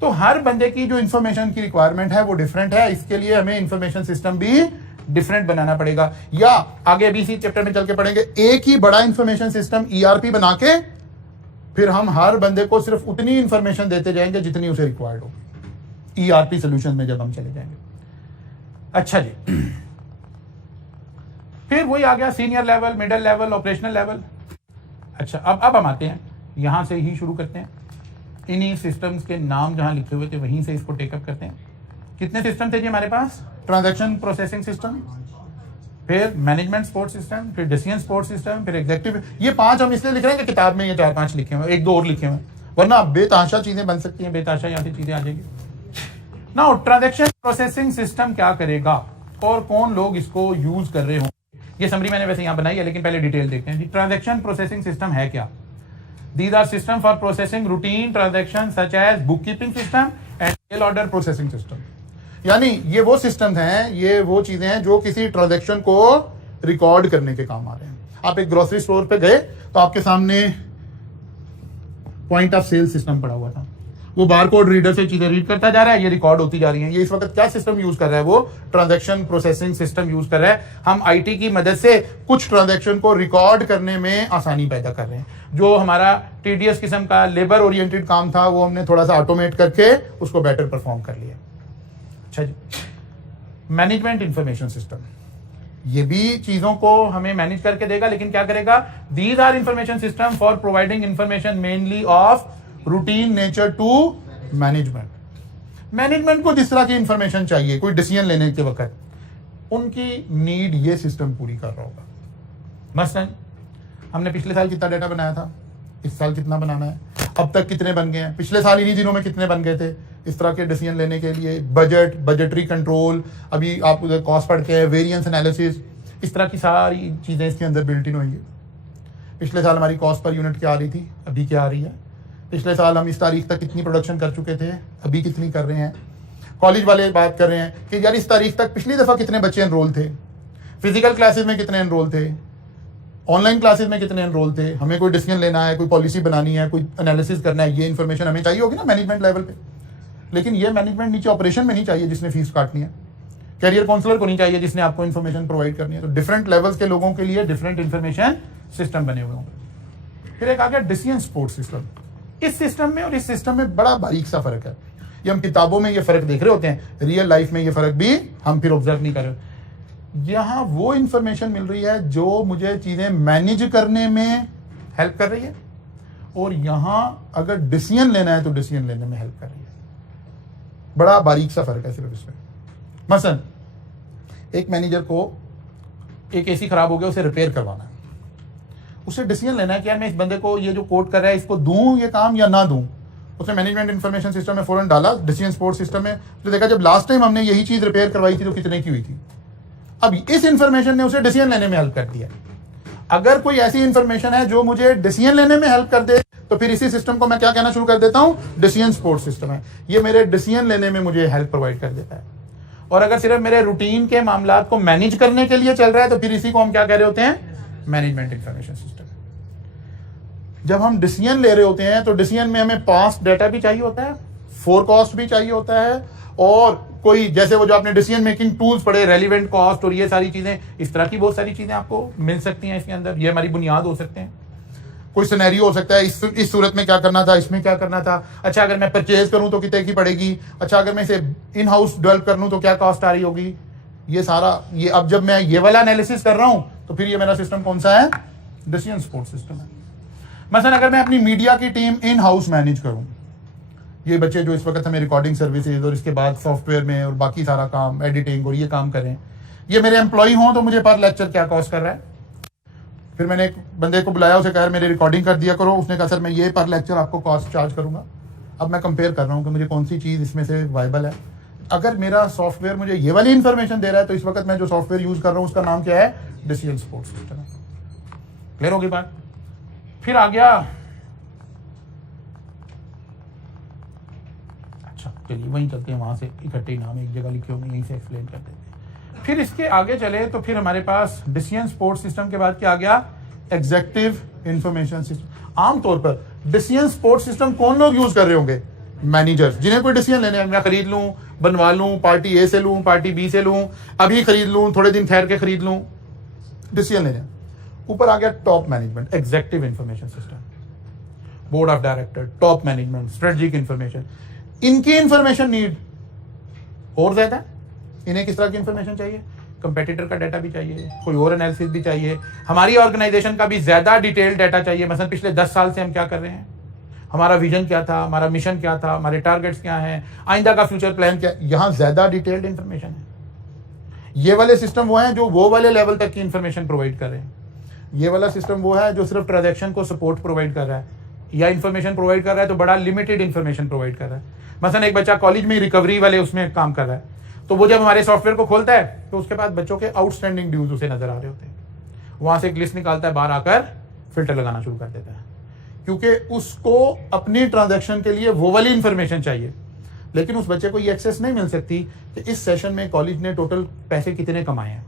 तो हर बंदे की जो इन्फॉर्मेशन की रिक्वायरमेंट है वो डिफरेंट है। इसके लिए हमें इन्फॉर्मेशन सिस्टम भी डिफरेंट बनाना पड़ेगा, या आगे भी इसी चैप्टर में चल के पढ़ेंगे, एक ही बड़ा इन्फॉर्मेशन सिस्टम ईआरपी बना के फिर हम हर बंदे को सिर्फ उतनी इंफॉर्मेशन देते जाएंगे जितनी उसे रिक्वायर्ड हो, ईआरपी सोल्यूशन में जब हम चले जाएंगे। अच्छा जी, फिर वही आ गया senior level, middle level, operational level. अच्छा, अब हम आते हैं, यहां से ही शुरू करते हैं। इन्हीं सिस्टम्स के नाम जहां लिखे हुए थे वहीं से इसको टेकअप करते हैं। कितने सिस्टम थे जी हमारे पास? ट्रांजैक्शन प्रोसेसिंग सिस्टम, फिर मैनेजमेंट सपोर्ट सिस्टम, फिर डिसीजन सपोर्ट सिस्टम, फिर एग्जीक्यूटिव। ये 5 हम इसलिए लिख रहे हैं कि किताब में ये 4-5 लिखे हुए, 1-2 और लिखे हुए, वरना बेतहाशा चीजें बन सकती हैं, बेतहाशा यहाँ से चीजें आ जाएगी। नाउ ट्रांजैक्शन प्रोसेसिंग सिस्टम क्या करेगा और कौन लोग इसको यूज कर रहे हों, ये समरी मैंने वैसे यहाँ बनाई है, लेकिन पहले डिटेल देखते हैं जी। ट्रांजैक्शन प्रोसेसिंग सिस्टम है क्या? These are system for processing routine transactions such as bookkeeping system and mail order processing system। यानी ये वो सिस्टम हैं, ये वो चीजें हैं जो किसी ट्रांजैक्शन को रिकॉर्ड करने के काम आ रहे हैं। आप एक ग्रोसरी स्टोर पे गए तो आपके सामने पॉइंट ऑफ सेल सिस्टम पड़ा हुआ था, वो बारकोड रीडर से चीजें रीड करता जा रहा है, ये रिकॉर्ड होती जा रही हैं। ये इस वक्त क्या सिस्टम यूज कर रहा है? वो ट्रांजैक्शन प्रोसेसिंग सिस्टम यूज कर रहा है। हम आईटी की मदद से कुछ ट्रांजैक्शन को रिकॉर्ड करने में आसानी पैदा कर रहे हैं। जो हमारा टीडीएस किस्म का लेबर ओरिएंटेड काम था, वो हमने थोड़ा सा ऑटोमेट करके उसको बेटर परफॉर्म कर लिया। अच्छा जी, मैनेजमेंट इंफॉर्मेशन सिस्टम, ये भी चीजों को हमें मैनेज करके देगा, लेकिन क्या करेगा? These are information system for providing information mainly of routine nature to management. Management को जिस तरह की इंफॉर्मेशन चाहिए कोई डिसीजन लेने के वक्त, उनकी नीड ये सिस्टम पूरी कर रहा होगा। मसलन हमने पिछले साल कितना डेटा बनाया था, इस साल कितना बनाना है, अब तक कितने बन गए हैं, पिछले साल इन्हीं दिनों में कितने बन गए थे, इस तरह के डिसीजन लेने के लिए। बजट, बजटरी कंट्रोल, अभी आप उधर कॉस्ट पढ़ के, वेरिएंस एनालिसिस, इस तरह की सारी चीजें इसके अंदर बिल्ट इन होंगी। पिछले साल हमारी कॉस्ट पर यूनिट क्या आ रही थी, अभी क्या आ रही है। पिछले साल हम इस तारीख तक कितनी प्रोडक्शन कर चुके थे, अभी कितनी कर रहे हैं। कॉलेज वाले बात कर रहे हैं कि यार इस तारीख तक पिछली दफा कितने बच्चे एनरोल थे, फिजिकल क्लासेस में कितने एनरोल थे, ऑनलाइन क्लासेस में कितने एनरोल थे। हमें कोई डिसीजन लेना है, कोई पॉलिसी बनानी है, कोई एनालिसिस करना है, ये इन्फॉर्मेशन हमें चाहिए होगी ना मैनेजमेंट लेवल पे। लेकिन ये मैनेजमेंट नीचे ऑपरेशन में नहीं चाहिए जिसने फीस काटनी है, कैरियर काउंसलर को नहीं चाहिए जिसने आपको इन्फॉर्मेशन प्रोवाइड करनी है। तो डिफरेंट लेवल्स के लोगों के लिए डिफरेंट इन्फॉर्मेशन सिस्टम बने हुए होंगे। फिर एक आ गया डिसीजन सपोर्ट सिस्टम। इस सिस्टम में और इस सिस्टम में बड़ा बारीक सा फर्क है। ये हम किताबों में ये फर्क देख रहे होते हैं, रियल लाइफ में ये फर्क भी हम फिर ऑब्जर्व नहीं कर रहे। यहाँ वो इंफॉर्मेशन मिल रही है जो मुझे चीजें मैनेज करने में हेल्प कर रही है, और यहां अगर डिसीजन लेना है तो डिसीजन लेने में हेल्प कर रही है। बड़ा बारीक सा फर्क है सिर्फ इसमें। मसलन एक मैनेजर को एक एसी खराब हो गया, उसे रिपेयर करवाना है, उसे डिसीजन लेना है कि यार मैं इस बंदे को ये जो कोड कर रहा है इसको दूं ये काम या ना दूं। उसने मैनेजमेंट इन्फॉर्मेशन सिस्टम में फौरन डाला, डिसीजन सपोर्ट सिस्टम में, तो देखा जब लास्ट टाइम हमने यही चीज रिपेयर करवाई थी तो कितने की हुई थी। अब इस इंफॉर्मेशन ने उसे डिसीजन लेने में हेल्प कर दिया। अगर कोई ऐसी इंफॉर्मेशन है जो मुझे डिसीजन लेने में हेल्प कर दे, तो फिर इसी सिस्टम को मैं क्या कहना शुरू कर देता हूं, डिसीजन सपोर्ट सिस्टम है। ये मेरे डिसीजन लेने में मुझे हेल्प प्रोवाइड कर देता है। और अगर सिर्फ मेरे रूटीन के मामला को मैनेज करने के लिए चल रहा है, तो फिर इसी को हम क्या कह रहे होते हैं, मैनेजमेंट इंफॉर्मेशन सिस्टम। जब हम डिसीजन ले रहे होते हैं तो डिसीजन में हमें पास्ट डाटा भी चाहिए होता है, फोरकास्ट भी चाहिए होता है, और कोई जैसे वो जो आपने डिसीजन मेकिंग टूल्स पढ़े, रेलिवेंट कॉस्ट और ये सारी चीजें, इस तरह की बहुत सारी चीजें आपको मिल सकती हैं इसके अंदर। ये हमारी बुनियाद हो सकते हैं। कोई सिनेरियो हो सकता है, इस सूरत में क्या करना था, इसमें क्या करना था। अच्छा अगर मैं परचेज करूं तो कितने की पड़ेगी, अच्छा अगर मैं इसे इन हाउस डेवलप कर लूं तो क्या कॉस्ट आ रही होगी। ये सारा ये अब जब मैं ये वाला एनालिसिस कर रहा हूं तो फिर ये मेरा सिस्टम कौन सा है, डिसीजन सपोर्ट सिस्टम है। मसलन अगर मैं अपनी मीडिया की टीम इन हाउस मैनेज करूं, ये बच्चे जो इस वक्त हमें रिकॉर्डिंग सर्विसेज और इसके बाद सॉफ्टवेयर में और बाकी सारा काम, एडिटिंग और ये काम कर रहे हैं, ये मेरे एम्प्लॉय हों तो मुझे पर लेक्चर क्या कॉस्ट कर रहा है। फिर मैंने एक बंदे को बुलाया, उसे कहा मेरी रिकॉर्डिंग कर दिया करो। उसने कहा सर मैं ये पर लेक्चर आपको कॉस्ट चार्ज करूंगा। अब मैं कंपेयर कर रहा हूँ कि मुझे कौन सी चीज़ इसमें से वायबल है। अगर मेरा सॉफ्टवेयर मुझे ये वाली इंफॉर्मेशन दे रहा है तो इस वक्त मैं जो सॉफ्टवेयर यूज कर रहा हूँ उसका नाम क्या है, डिसीजन सपोर्ट सिस्टम है। क्लियर होगी बात। फिर आ गया, अच्छा चलिए वहीं चलते हैं, वहां से इकट्ठे नाम एक जगह लिखे होंगे, यहीं से एक्सप्लेन कर देते हैं। फिर इसके आगे चले तो फिर हमारे पास डिसीजन सपोर्ट सिस्टम के बाद क्या आ गया, एग्जीक्यूटिव इंफॉर्मेशन सिस्टम। आमतौर पर डिसीजन सपोर्ट सिस्टम कौन लोग यूज कर रहे होंगे, मैनेजर्स, जिन्हें कोई डिसीजन लेने हैं, मैं खरीद लूं, बनवा लूं, पार्टी ए से लूं, पार्टी बी से लूं, अभी खरीद लूं, थोड़े दिन ठहर के खरीद लूं, डिसीजन लेने। ऊपर आ गया top management, executive information system, board of director, top management, strategic information. इनकी इंफॉर्मेशन नीड और ज्यादा। इन्हें किस तरह की इंफॉर्मेशन चाहिए, कंपेटिटर का डाटा भी चाहिए, कोई और एनालिसिस भी चाहिए, हमारी ऑर्गेनाइजेशन का भी ज्यादा डिटेल डाटा चाहिए। मतलब पिछले 10 साल से हम क्या कर रहे हैं, हमारा विजन क्या था, हमारा मिशन क्या था, हमारे टारगेट्स क्या हैं, आइंदा का फ्यूचर प्लान क्या। यहाँ ज्यादा डिटेल्ड इंफॉर्मेशन है। ये वाले सिस्टम वो हैं जो वो वाले लेवल तक की इंफॉर्मेशन प्रोवाइड कर रहे हैं। ये वाला सिस्टम वो है जो सिर्फ ट्रांजैक्शन को सपोर्ट प्रोवाइड कर रहा है या इंफॉर्मेशन प्रोवाइड कर रहा है तो बड़ा लिमिटेड इंफॉर्मेशन प्रोवाइड कर रहा है। मसलन एक बच्चा कॉलेज में रिकवरी वाले उसमें काम कर रहा है, तो वो जब हमारे सॉफ्टवेयर को खोलता है तो उसके बाद बच्चों के आउटस्टैंडिंग ड्यूज उसे नजर आ रहे होते हैं। वहां से एक लिस्ट निकालता है, बाहर आकर फिल्टर लगाना शुरू कर देता है, क्योंकि उसको अपनी ट्रांजैक्शन के लिए वो वाली इंफॉर्मेशन चाहिए। लेकिन उस बच्चे को ये एक्सेस नहीं मिल सकती कि इस सेशन में कॉलेज ने टोटल पैसे कितने कमाए हैं।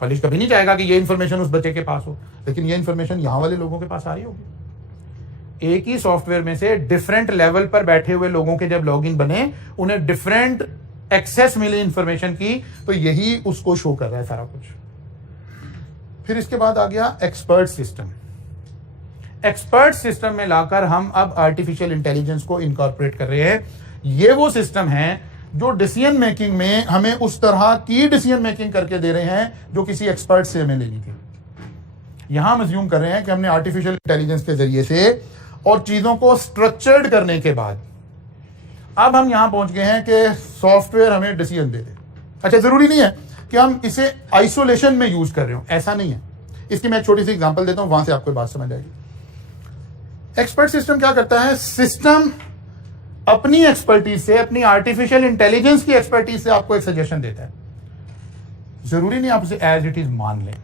कॉलेज कभी नहीं चाहेगा कि ये इंफॉर्मेशन उस बच्चे के पास हो, लेकिन ये इंफॉर्मेशन यहां वाले लोगों के पास आ रही होगी। एक ही सॉफ्टवेयर में से डिफरेंट लेवल पर बैठे हुए लोगों के जब लॉगिन बने, उन्हें डिफरेंट एक्सेस मिली इंफॉर्मेशन की, तो यही उसको शो कर रहा है सारा कुछ। फिर इसके बाद आ गया एक्सपर्ट सिस्टम। एक्सपर्ट सिस्टम में लाकर हम अब आर्टिफिशियल इंटेलिजेंस को इनकॉर्पोरेट कर रहे हैं। ये वो सिस्टम है जो डिसीजन मेकिंग में हमें उस तरह की डिसीजन मेकिंग करके दे रहे हैं जो किसी एक्सपर्ट से हमें लेनी थी। यहां हम अज्यूम कर रहे हैं कि हमने आर्टिफिशियल इंटेलिजेंस के जरिए से और चीजों को स्ट्रक्चर्ड करने के बाद अब हम यहां पहुंच गए हैं कि सॉफ्टवेयर हमें डिसीजन दे दे। अच्छा, जरूरी नहीं है कि हम इसे आइसोलेशन में यूज कर रहे हो, ऐसा नहीं है। इसकी मैं एक छोटी सी एग्जांपल देता हूं, वहां से आपको बात समझ आएगी। एक्सपर्ट सिस्टम क्या करता है? सिस्टम अपनी एक्सपर्टीज से, अपनी आर्टिफिशियल इंटेलिजेंस की एक्सपर्टीज से आपको एक सजेशन देता है। जरूरी नहीं आप उसे एज इट इज मान लें,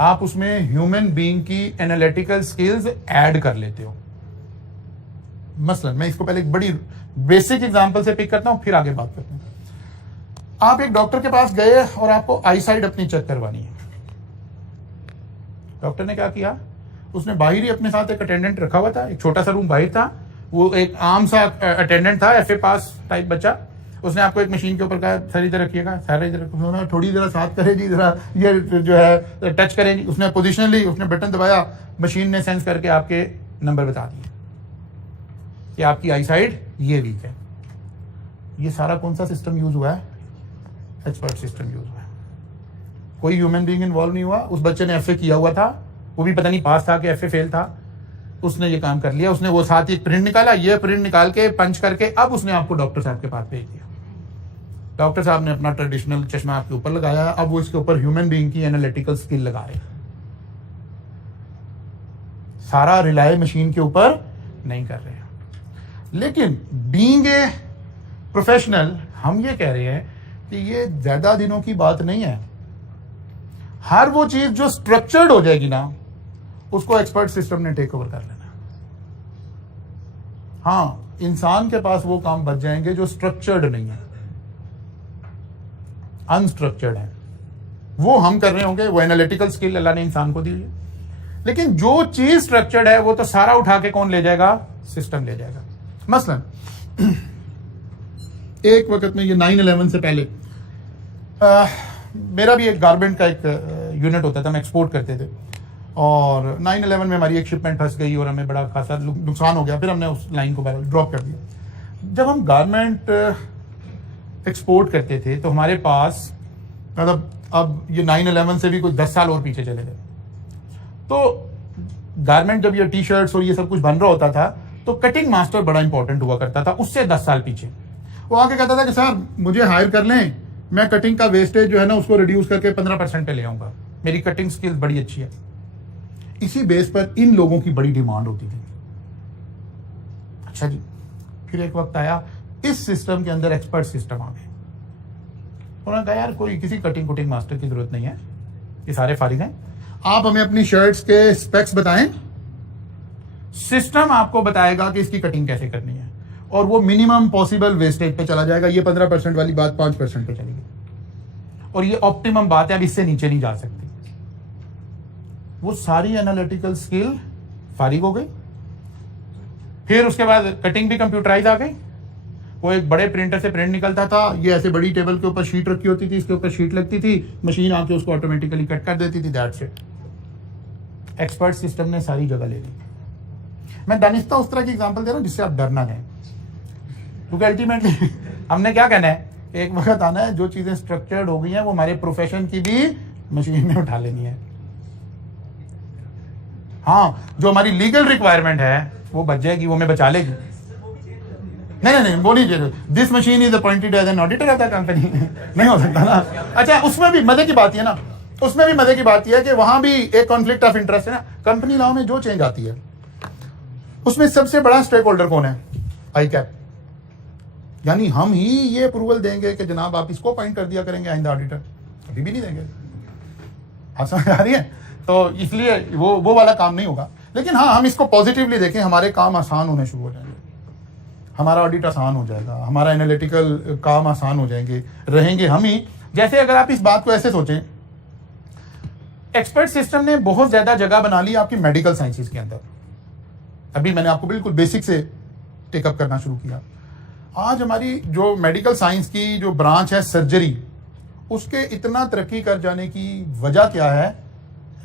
आप उसमें ह्यूमन बीइंग की एनालिटिकल स्किल्स ऐड कर लेते हो। मसलन मैं इसको पहले एक बड़ी बेसिक एग्जांपल से पिक करता हूं, फिर आगे बात करते हैं। आप एक डॉक्टर के पास गए और आपको आई साइड अपनी चेक करवानी है। डॉक्टर ने क्या किया? उसने बाहर ही अपने साथ एक अटेंडेंट रखा हुआ था, एक छोटा सा रूम बाहर था, वो एक आम सा अटेंडेंट था, एफए पास टाइप बच्चा। उसने आपको एक मशीन के ऊपर कहा सर इधर रखिएगा, सर इधर रखो, थोड़ी जरा साथ करे जी, जरा ये जो है टच करें जी। उसने पोजिशनली उसने बटन दबाया, मशीन ने सेंस करके आपके नंबर बता दिए कि आपकी आई साइड ये वीक है। ये सारा कौन सा सिस्टम यूज हुआ है? एक्सपर्ट सिस्टम यूज हुआ है। कोई ह्यूमन बीइंग इन्वॉल्व नहीं हुआ। उस बच्चे ने एफए किया हुआ था, वो भी पता नहीं पास था कि एफए फेल था, उसने ये काम कर लिया। उसने वो साथ ही प्रिंट निकाला, ये प्रिंट निकाल के पंच करके अब उसने आपको डॉक्टर साहब के पास भेज दिया। डॉक्टर साहब ने अपना ट्रेडिशनल चश्मा आपके ऊपर लगाया, अब वो इसके ऊपर ह्यूमन बीइंग की एनालिटिकल स्किल लगा रहे हैं। सारा रिलाय मशीन के ऊपर नहीं कर रहे हैं। लेकिन बीइंग ए प्रोफेशनल हम ये कह रहे हैं कि ये ज्यादा दिनों की बात नहीं है। हर वो चीज जो स्ट्रक्चर्ड हो जाएगी ना, उसको एक्सपर्ट सिस्टम ने टेक ओवर कर लेना। हाँ, इंसान के पास वो काम बच जाएंगे जो स्ट्रक्चर्ड नहीं है, अनस्ट्रक्चर्ड है। वो हम कर रहे होंगे, वो एनालिटिकल स्किल अल्लाह ने इंसान को दी है। लेकिन जो चीज स्ट्रक्चर्ड है वो तो सारा उठा के कौन ले जाएगा? सिस्टम ले जाएगा। मसलन एक वक्त में, ये 9/11 से पहले मेरा भी एक गारमेंट का एक यूनिट होता था, हम एक्सपोर्ट करते थे। और 9/11 में हमारी एक शिपमेंट फंस गई और हमें बड़ा खासा नुकसान हो गया। फिर हमने उस लाइन को ड्रॉप कर दिया। जब हम गारमेंट एक्सपोर्ट करते थे तो हमारे पास, मतलब अब ये 9/11 से भी कुछ 10 साल और पीछे चले गए, तो गारमेंट जब ये टी शर्ट्स और ये सब कुछ बन रहा होता था तो कटिंग मास्टर बड़ा इंपॉर्टेंट हुआ करता था। उससे 10 साल पीछे वो आके कहता था कि सर मुझे हायर कर लें, मैं कटिंग का वेस्टेज जो है ना उसको रिड्यूस करके 15% पे ले आऊंगा, मेरी कटिंग स्किल्स बड़ी अच्छी है। इसी बेस पर इन लोगों की बड़ी डिमांड होती थी। अच्छा जी, फिर एक वक्त आया, इस सिस्टम के अंदर एक्सपर्ट सिस्टम आ गए। उन्होंने कहा यार कोई किसी कटिंग कुटिंग मास्टर की जरूरत नहीं है, ये सारे फारिग हैं, आप हमें अपनी शर्ट्स के स्पेक्स बताएं, सिस्टम आपको बताएगा कि इसकी कटिंग कैसे करनी है, और वो मिनिमम पॉसिबल वेस्टेज पे चला जाएगा। ये 15% वाली बात 5% पे चलेगी, और ये ऑप्टिमम बात है, अब इससे नीचे नहीं जा सकती। वो सारी एनालिटिकल स्किल फारिग हो गई। फिर उसके बाद कटिंग भी कंप्यूटराइज आ गई। वो एक बड़े प्रिंटर से प्रिंट निकलता था, ये ऐसे बड़ी टेबल के ऊपर शीट रखी होती थी, इसके ऊपर शीट लगती थी, मशीन आके उसको ऑटोमेटिकली कट कर देती थी। That's it. एक्सपर्ट सिस्टम ने सारी जगह ले ली। मैं दानिस्ता उस तरह की एग्जांपल दे रहा हूं जिससे आप डरना है, क्योंकि अल्टीमेटली हमने क्या कहना है, एक वक्त आना है जो चीजें स्ट्रक्चर्ड हो गई हैं वो हमारे प्रोफेशन की भी मशीन में उठा लेनी है। हाँ, जो हमारी लीगल रिक्वायरमेंट है वो बच जाएगी, वो हमें बचा लेगी। नहीं, वो नहीं चाहिए। This machine is appointed as an auditor of the company. नहीं हो सकता ना। अच्छा, उसमें भी मजे की बात है ना, उसमें भी मजे की बात यह है कि वहां भी एक कॉन्फ्लिक्ट ऑफ इंटरेस्ट है ना। कंपनी लॉ में जो चेंज आती है उसमें सबसे बड़ा स्टेक होल्डर कौन है? ICAP। यानी हम ही ये अप्रूवल देंगे कि जनाब आप इसको अपॉइंट कर दिया करेंगे आइंदा ऑडिटर, कभी भी नहीं देंगे। आप समझ आ रही है? तो इसलिए वो वाला काम नहीं होगा। लेकिन हाँ, हम इसको पॉजिटिवली देखें, हमारे काम आसान होने शुरू हो जाएंगे, हमारा ऑडिट आसान हो जाएगा, हमारा एनालिटिकल काम आसान हो जाएंगे, रहेंगे हम ही। जैसे अगर आप इस बात को ऐसे सोचें, एक्सपर्ट सिस्टम ने बहुत ज्यादा जगह बना ली आपकी मेडिकल साइंसेज के अंदर। अभी मैंने आपको बिल्कुल बेसिक से टेकअप करना शुरू किया। आज हमारी जो मेडिकल साइंस की जो ब्रांच है सर्जरी, उसके इतना तरक्की कर जाने की वजह क्या है?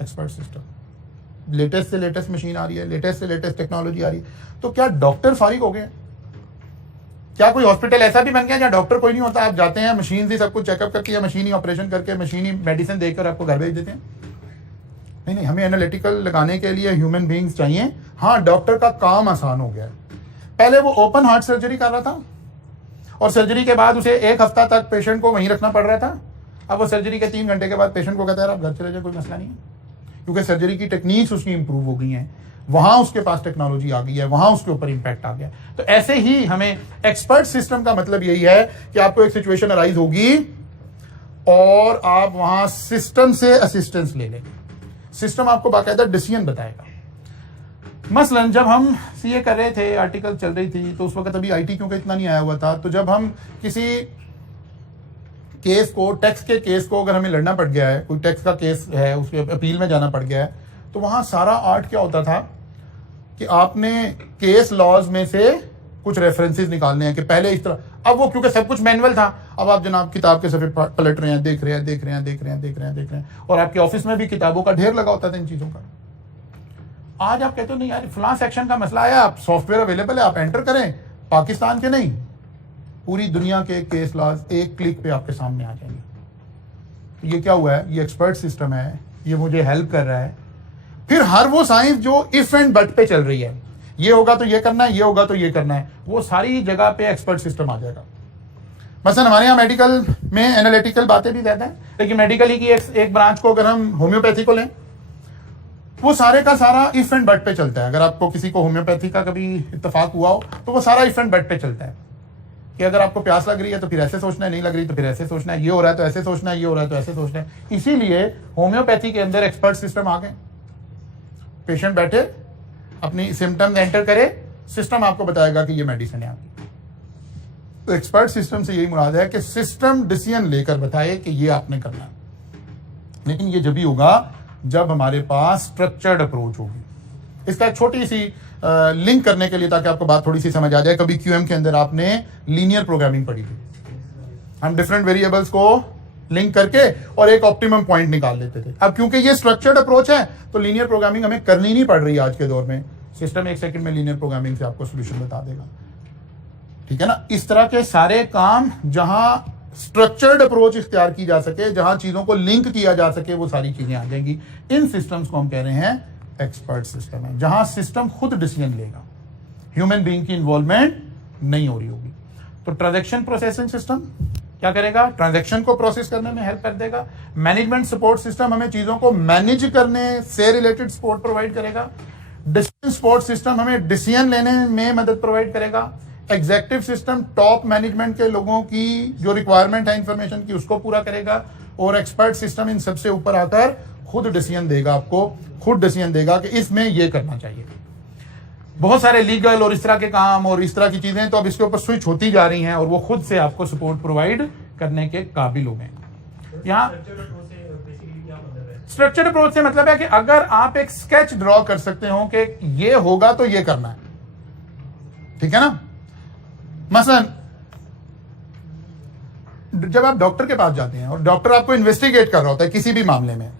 Expert system. लेटेस्ट से लेटेस्ट मशीन आ रही है, लेटेस्ट से लेटेस्ट टेक्नोलॉजी आ रही है। तो क्या डॉक्टर फारिग हो गए? क्या कोई हॉस्पिटल ऐसा भी बन गया जहां डॉक्टर कोई नहीं होता? आप जाते हैं, मशीन से सब कुछ चेकअप करके या मशीन ही ऑपरेशन करके मशीन ही मेडिसिन देकर आपको घर भेज देते हैं? नहीं, हमें एनालिटिकल लगाने के लिए ह्यूमन बीइंग्स चाहिए। हाँ, डॉक्टर का काम आसान हो गया है। पहले वो ओपन हार्ट सर्जरी कर रहा था और सर्जरी के बाद उसे 1 हफ्ता तक पेशेंट को वहीं रखना पड़ रहा था। अब वो सर्जरी के 3 घंटे के बाद पेशेंट को कहता है आप घर चले जाए, कोई मसला नहीं है, क्योंकि सर्जरी की टेक्निक्स उसकी इंप्रूव हो गई हैं, वहां उसके पास टेक्नोलॉजी आ गई है, वहां उसके ऊपर इंपैक्ट आ गया। तो ऐसे ही हमें एक्सपर्ट सिस्टम का मतलब यही है कि आपको एक सिचुएशन अराइज होगी और आप वहां सिस्टम से असिस्टेंस ले लें। सिस्टम आपको बाकायदा डिसीजन बताएगा। मसलन जब हम सीए कर रहे थे, आर्टिकल चल रही थी, तो उस वक्त अभी आईटी क्योंकि इतना नहीं आया हुआ था, तो जब हम किसी केस को, टैक्स के केस को अगर हमें लड़ना पड़ गया है, कोई टैक्स का केस है, उसके अपील में जाना पड़ गया है, तो वहां सारा आर्ट क्या होता था कि आपने केस लॉज में से कुछ रेफरेंसेस निकालने हैं कि पहले इस तरह। अब वो क्योंकि सब कुछ मैनुअल था, अब आप जनाब किताब के सफे पलट रहे हैं, देख रहे हैं, और आपके ऑफिस में भी किताबों का ढेर लगा होता था इन चीजों का। आज आप कहते हो नहीं यार, फलां सेक्शन का मसला आया, आप सॉफ्टवेयर अवेलेबल है, आप एंटर करें, पाकिस्तान के नहीं, पूरी दुनिया के केस लॉज एक क्लिक पे आपके सामने आ जाएंगे। ये क्या हुआ है? ये एक्सपर्ट सिस्टम है, ये मुझे हेल्प कर रहा है। फिर हर वो साइंस जो इफ एंड बट पे चल रही है, ये होगा तो ये करना है, ये होगा तो ये करना है, वो सारी जगह पे एक्सपर्ट सिस्टम आ जाएगा। मसलन हमारे यहाँ मेडिकल में एनालिटिकल बातें भी रहते हैं, लेकिन मेडिकल की एक ब्रांच को अगर हम होम्योपैथी को लें, वो सारे का सारा इफ एंड बट पे चलता है। अगर आपको किसी को होम्योपैथी का कभी इत्तेफाक हुआ हो तो वो सारा इफ एंड बट पे चलता है कि अगर आपको प्यास लग रही है तो फिर ऐसे सोचना है, नहीं लग रही तो फिर ऐसे सोचना है, ये हो रहा है तो ऐसे सोचना है, ये हो रहा है तो ऐसे सोचना है। इसीलिए होम्योपैथी के अंदर एक्सपर्ट सिस्टम आ गए। पेशेंट बैठे, अपनी सिम्टम्स एंटर करे, सिस्टम आपको बताएगा कि ये मेडिसिन है आपकी। तो एक्सपर्ट सिस्टम से यही मुराद है कि सिस्टम डिसीजन लेकर बताए कि ये आपने करना है। लेकिन ये जब भी होगा जब हमारे पास स्ट्रक्चर्ड अप्रोच होगी। इसका एक छोटी सी लिंक करने के लिए, ताकि आपको बात थोड़ी सी समझ आ जाए, कभी क्यूएम के अंदर आपने लीनियर प्रोग्रामिंग पढ़ी थी। हम डिफरेंट वेरिएबल्स को लिंक करके और एक ऑप्टिमम पॉइंट निकाल लेते थे। अब क्योंकि ये स्ट्रक्चर्ड अप्रोच है तो लीनियर प्रोग्रामिंग हमें करनी नहीं पड़ रही आज के दौर में। सिस्टम 1 सेकंड में लीनियर प्रोग्रामिंग से आपको सोल्यूशन बता देगा, ठीक है ना। इस तरह के सारे काम जहां स्ट्रक्चर्ड अप्रोच इख्तियार की जा सके, जहां चीजों को लिंक किया जा सके, वो सारी चीजें आ जाएंगी। इन सिस्टम्स को हम कह रहे हैं एक्सपर्ट सिस्टम है, जहां सिस्टम खुद डिसीजन लेगा, ह्यूमन बीइंग की इन्वॉल्वमेंट नहीं हो रही होगी। तो ट्रांजैक्शन प्रोसेसिंग सिस्टम क्या करेगा? ट्रांजैक्शन को प्रोसेस करने में हेल्प कर देगा। मैनेजमेंट सपोर्ट सिस्टम हमें चीजों को मैनेज करने से रिलेटेड सपोर्ट प्रोवाइड करेगा। डिसीजन सपोर्ट सिस्टम हमें डिसीजन लेने में मदद प्रोवाइड करेगा। एग्जीक्यूटिव सिस्टम टॉप मैनेजमेंट के लोगों की जो रिक्वायरमेंट है इंफॉर्मेशन की, उसको पूरा करेगा। और एक्सपर्ट सिस्टम इन सबसे ऊपर आकर खुद डिसीजन देगा, आपको खुद डिसीजन देगा कि इसमें यह करना चाहिए। बहुत सारे लीगल और इस तरह के काम और इस तरह की चीजें तो अब इसके ऊपर स्विच होती जा रही हैं और वो खुद से आपको सपोर्ट प्रोवाइड करने के काबिल हो गए। यहाँ स्ट्रक्चर्ड अप्रोच से मतलब है कि अगर आप एक स्केच ड्रॉ कर सकते हो कि ये होगा तो ये करना है, ठीक है ना। मसलन जब आप डॉक्टर के पास जाते हैं और डॉक्टर आपको इन्वेस्टिगेट कर रहा होता है किसी भी मामले में,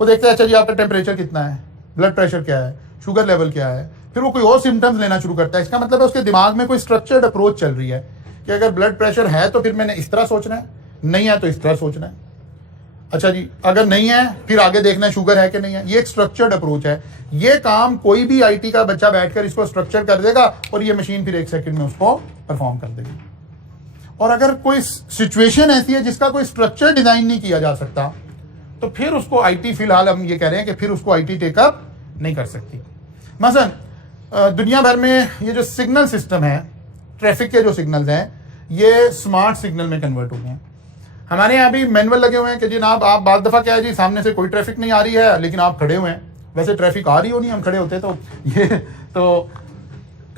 वो देखते हैं अच्छा जी आपका टेम्परेचर कितना है, ब्लड प्रेशर क्या है, शुगर लेवल क्या है, फिर वो कोई और सिम्टम्स लेना शुरू करता है। इसका मतलब है उसके दिमाग में कोई स्ट्रक्चर्ड अप्रोच चल रही है कि अगर ब्लड प्रेशर है तो फिर मैंने इस तरह सोचना है, नहीं है तो इस तरह सोचना है। अच्छा जी, अगर नहीं है फिर आगे देखना है शुगर है कि नहीं है। ये एक स्ट्रक्चर्ड अप्रोच है। ये काम कोई भी आईटी का बच्चा बैठकर इसको स्ट्रक्चर कर देगा और ये मशीन फिर 1 सेकंड में उसको परफॉर्म कर देगी। और अगर कोई सिचुएशन ऐसी है जिसका कोई स्ट्रक्चर डिजाइन नहीं किया जा सकता, तो फिर उसको आईटी, फिलहाल हम ये कह रहे हैं कि फिर उसको आईटी टेकअप नहीं कर सकती। मसलन दुनिया भर में ये जो सिग्नल सिस्टम है, ट्रैफिक के जो सिग्नल्स हैं, ये स्मार्ट सिग्नल में कन्वर्ट हो गए हैं। हमारे यहाँ भी मैनुअल लगे हुए हैं कि जनाब आप बाद दफ़ा क्या है जी, सामने से कोई ट्रैफिक नहीं आ रही है लेकिन आप खड़े हुए हैं। वैसे ट्रैफिक आ रही हो नहीं, हम खड़े होते तो ये तो,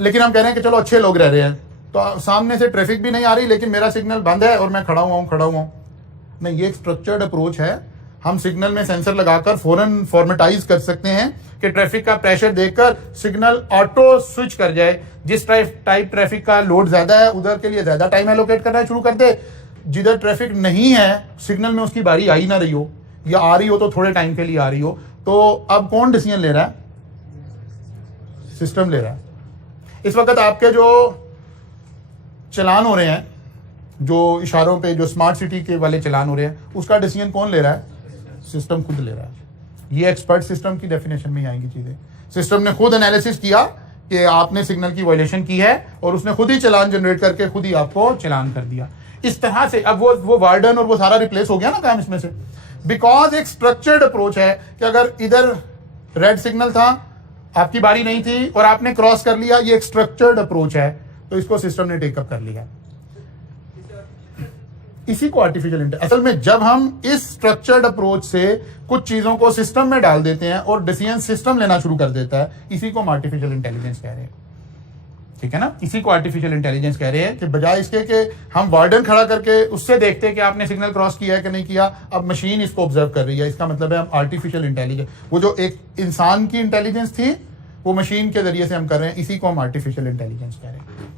लेकिन हम कह रहे हैं कि चलो अच्छे लोग रह रहे हैं, तो सामने से ट्रैफिक भी नहीं आ रही लेकिन मेरा सिग्नल बंद है और मैं खड़ा हुआ हूँ। नहीं, ये एक स्ट्रक्चर्ड अप्रोच है। हम सिग्नल में सेंसर लगाकर फौरन फॉर्मेटाइज कर सकते हैं कि ट्रैफिक का प्रेशर देखकर सिग्नल ऑटो स्विच कर जाए। जिस टाइप ट्रैफिक का लोड ज्यादा है उधर के लिए ज्यादा टाइम एलोकेट करना शुरू कर दे। जिधर ट्रैफिक नहीं है, सिग्नल में उसकी बारी आई ना रही हो या आ रही हो तो थोड़े टाइम के लिए आ रही हो, तो अब कौन डिसीजन ले रहा है? सिस्टम ले रहा है। इस वक्त आपके जो चलान हो रहे हैं, जो इशारों पे जो स्मार्ट सिटी के वाले चलान हो रहे हैं, उसका डिसीजन कौन ले रहा है? सिस्टम खुद ले रहा है। ये एक्सपर्ट सिस्टम की डेफिनेशन में आएंगी चीजें। सिस्टम ने खुद एनालिसिस किया कि आपने सिग्नल की वायलेशन की है और उसने खुद ही चलान जनरेट करके खुद ही आपको चलान कर दिया। इस तरह से अब वो वार्डन और वो सारा रिप्लेस हो गया ना काम इसमें से, बिकॉज एक स्ट्रक्चर्ड अप्रोच है कि अगर इधर रेड सिग्नल था, आपकी बारी नहीं थी और आपने क्रॉस कर लिया, ये एक स्ट्रक्चर्ड अप्रोच है, तो इसको सिस्टम ने टेकअप कर लिया। इसी को आर्टिफिशियल इंटेलिजेंस, असल में जब हम इस स्ट्रक्चर्ड अप्रोच से कुछ चीजों को सिस्टम में डाल देते हैं और डिसीजन सिस्टम लेना शुरू कर देता है, इसी को हम आर्टिफिशियल इंटेलिजेंस कह रहे हैं। ठीक है ना, इसी को आर्टिफिशियल इंटेलिजेंस कह रहे हैं कि बजाय इसके कि हम वार्डन खड़ा करके उससे देखते हैं कि आपने सिग्नल क्रॉस किया है कि नहीं किया, अब मशीन इसको ऑब्जर्व कर रही है। इसका मतलब है हम आर्टिफिशियल इंटेलिजेंस, वो जो एक इंसान की इंटेलिजेंस थी वो मशीन के जरिए से हम कर रहे हैं, इसी को हम आर्टिफिशियल इंटेलिजेंस कह रहे हैं।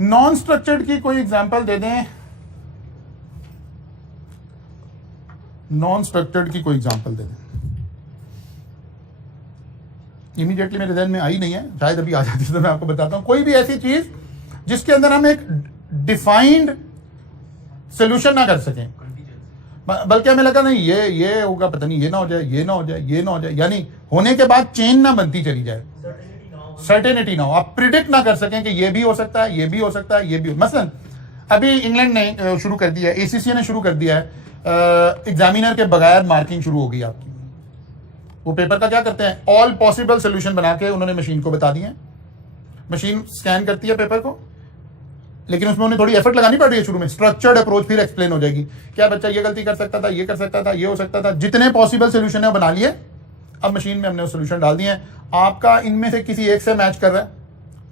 नॉन स्ट्रक्चर्ड की कोई एग्जांपल दे दें, नॉन स्ट्रक्चर्ड की कोई एग्जांपल दे दें। इमीडिएटली मेरे ध्यान में आई नहीं है, शायद अभी आ जाती तो मैं आपको बताता हूं। कोई भी ऐसी चीज जिसके अंदर हम एक डिफाइंड सोल्यूशन ना कर सकें, बल्कि हमें लगा नहीं ये होगा, पता नहीं ये ना हो जाए, ये ना हो जाए, ये ना हो जाए, यानी होने के बाद चेन ना बनती चली जाए, सर्टेनिटी ना हो, आप प्रिडिक्ट ना कर सकें कि ये भी हो सकता है, ये भी हो सकता है, ये भी हो। मसलन अभी इंग्लैंड ने शुरू कर दिया है, एसीसी ने शुरू कर दिया है, एग्जामिनर के बगैर मार्किंग शुरू हो गई आपकी। वो पेपर का क्या करते हैं, ऑल पॉसिबल सोल्यूशन बना के उन्होंने मशीन को बता दिए। मशीन स्कैन करती है पेपर को, लेकिन उसमें उन्हें थोड़ी एफर्ट लगानी पड़ रही है शुरू में। स्ट्रक्चर्ड अप्रोच फिर एक्सप्लेन हो जाएगी, क्या बच्चा ये गलती कर सकता था, ये कर सकता था, ये हो सकता था, जितने पॉसिबल सोल्यूशन है वो बना लिए। अब मशीन में हमने वो सोल्यूशन डाल दिए, आपका इनमें से किसी एक से मैच कर रहा है,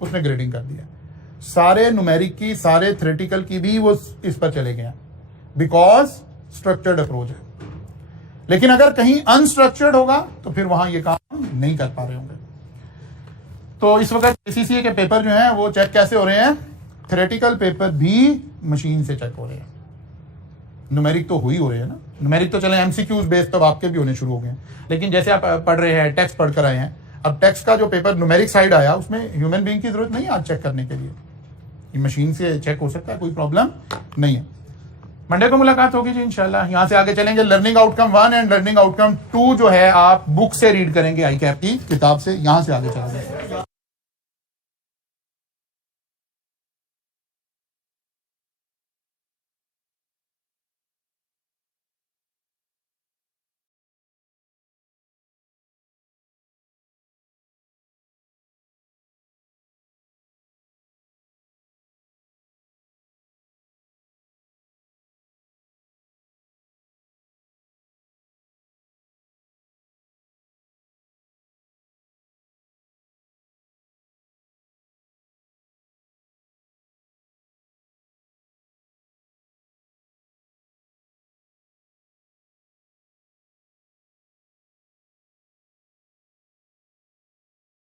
उसने ग्रेडिंग कर दिया। सारे न्यूमेरिक की, सारे थ्योरेटिकल की भी वो इस पर चले गए, बिकॉज स्ट्रक्चर्ड अप्रोच है। लेकिन अगर कहीं अनस्ट्रक्चर्ड होगा तो फिर वहां ये काम नहीं कर पा रहे होंगे। तो इस वक्त एसीसी के पेपर जो हैं वो चेक कैसे हो रहे हैं, थ्योरेटिकल पेपर भी मशीन से चेक हो रहे हैं। न्यूमेरिक तो ही हो रहे हैं ना, न्यूमेरिक तो चले एमसीक्यूज बेस्ड तो आपके भी होने शुरू हो गए हैं। लेकिन जैसे आप पढ़ रहे हैं, टेक्स्ट पढ़कर आए हैं, अब टेक्स्ट का जो पेपर न्यूमेरिक साइड आया उसमें ह्यूमन बीइंग की जरूरत नहीं है आज चेक करने के लिए, ये मशीन से चेक हो सकता है, कोई प्रॉब्लम नहीं है। मंडे को मुलाकात होगी जी इंशाल्लाह। यहां से आगे चलेंगे learning outcome 1 and learning outcome 2 जो है आप बुक से रीड करेंगे, आई कैप की किताब से। यहां से आगे चलेंगे।